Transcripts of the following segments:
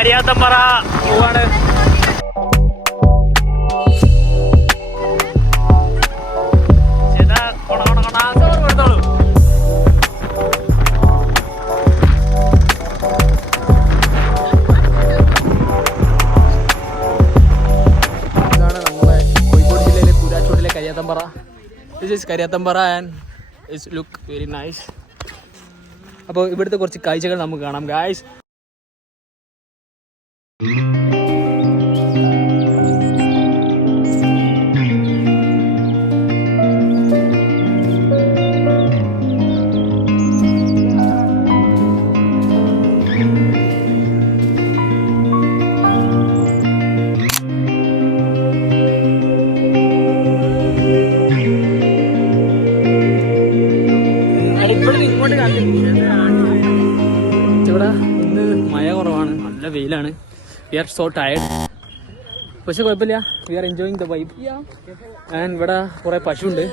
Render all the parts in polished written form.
കരിയാത്തമ്പറ പോവാണ്. This is Karyathambara and it look very nice. അപ്പോൾ ഇവിടുത്തെ കുറച്ച് കാഴ്ചകൾ നമുക്ക് കാണാം ഗായ്സ്. ഇവിടെ ഇന്ന് മഴ കുറവാണ്, നല്ല വെയിലാണ്. വി ആർ സോ ടയർഡ്, പക്ഷെ കുഴപ്പമില്ല, we are enjoying the vibe. And ഇവിടെ കുറെ പശുണ്ട്.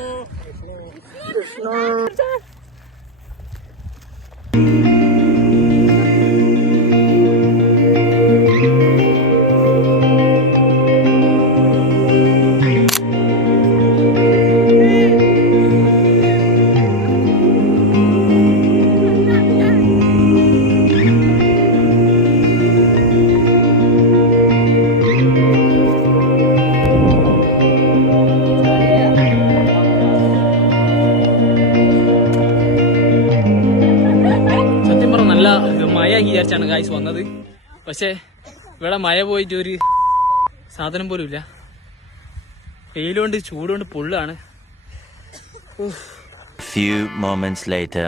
മഴ വിചാരിച്ചാണ് ഗായ്സ് വന്നത്, പക്ഷെ ഇവിടെ മഴ പോയിട്ട് ഒരു സാധനം പോലും ഇല്ല. വെയിലുകൊണ്ട് ചൂടുകൊണ്ട് പൊള്ളാണ്. Few moments later.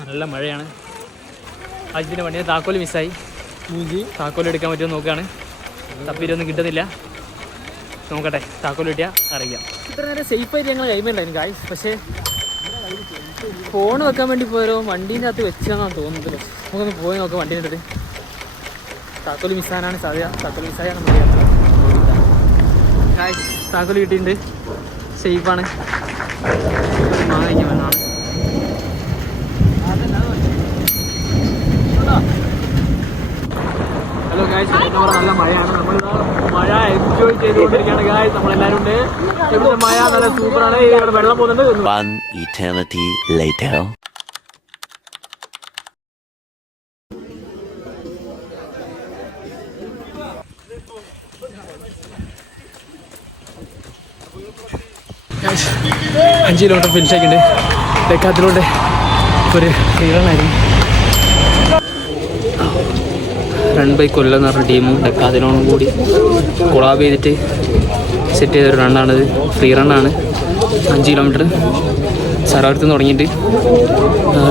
നല്ല മഴയാണ്. ആദ്യത്തിന്റെ വണ്ടിയെ താക്കോല് മിസ്സായി. താക്കോൽ എടുക്കാൻ പറ്റുമോ നോക്കുകയാണ്. തപ്പിയിട്ടൊന്നും കിട്ടുന്നില്ല. നോക്കട്ടെ, താക്കോൽ കിട്ടിയാൽ അറിയാം. ഇത്ര നേരം സേഫായിട്ട് ഞങ്ങൾ കൈമേണ്ടായിരുന്നു ഗായ്സ്, പക്ഷേ ഫോൺ വെക്കാൻ വേണ്ടി പോയാലോ വണ്ടീൻ്റെ അകത്ത് വെച്ചാന്നാണ് തോന്നുന്നത്. നമുക്കൊന്ന് പോയി നോക്കാം വണ്ടീൻ്റെ അടുത്ത്. താക്കോൽ മിസ്സാനാണ് സാധ്യത. താക്കോൽ മിസ്സായാണ് ഗായ്സ്. താക്കോൽ കിട്ടിയിട്ടുണ്ട്, സേഫാണ്. വാങ്ങിക്കാൻ വേണമാണ്. ഹലോ ഗായ്സ്, നല്ല മഴയാണ്. നമ്മൾ മഴ എൻജോയ് ചെയ്തുകൊണ്ടിരിക്കുകയാണ് ഗായ്സ്. നമ്മളെല്ലാവരും ഉണ്ട്. ഇവിടെ മഴ നല്ല സൂപ്പറാണ്. ഇവിടെ വെള്ളം പോകുന്നുണ്ട്. 1 eternity later. Guys 5 kilometre finish ആക്കിയിട്ടുണ്ട്. ഡെക്കാത്തിലൂടെ ഒരു ക്ലിയറായിരുന്നു. റൺ ബൈ കൊല്ലം എന്ന് പറഞ്ഞ ടീമും ഡെക്കാത്തിലോണും കൂടി കൊളാബ് ചെയ്തിട്ട് സെറ്റ് ചെയ്തൊരു റണ്ണാണിത്. ഫ്രീ റണ്ണാണ്. 5 കിലോമീറ്റർ സരോവരത്ത് നിന്ന് തുടങ്ങിയിട്ട്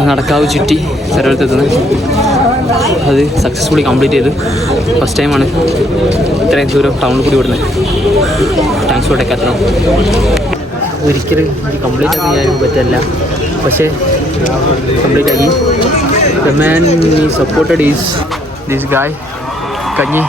നടക്കാവ് ചുറ്റി സരോവരത്തെത്തുന്നത്. അത് സക്സസ്ഫുള്ളി കംപ്ലീറ്റ് ചെയ്ത്. ഫസ്റ്റ് ടൈമാണ് ഇത്രയും ദൂരം ടൗണിൽ കൂടി വിടുന്നത്. Thanks for Decathlon. ഒരിക്കലും കംപ്ലീറ്റ് ആക്കി ചെയ്യാൻ പറ്റില്ല, പക്ഷേ കംപ്ലീറ്റ് ആക്കി. ദ മാൻ ഈ supported is this guy Kanyi.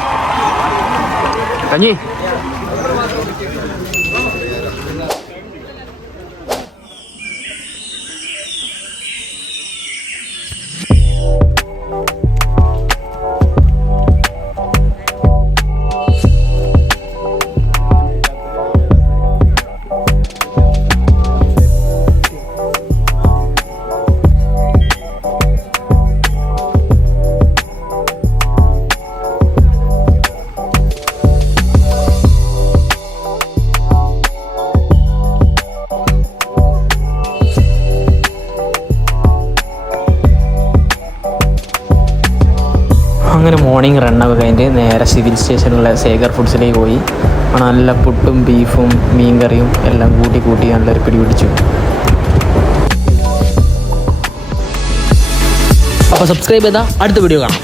അങ്ങനെ മോർണിംഗ് റണ്ണൊക്കെ കഴിഞ്ഞ് നേരെ സിവിൽ സ്റ്റേഷനിലുള്ള സേഗർ ഫുഡ്സിലേക്ക് പോയി. നല്ല പുട്ടും ബീഫും മീൻ കറിയും എല്ലാം കൂട്ടി നല്ലൊരു പിടി പിടിച്ചു. അപ്പോൾ സബ്സ്ക്രൈബ് ചെയ്താൽ അടുത്ത വീഡിയോ കാണാം.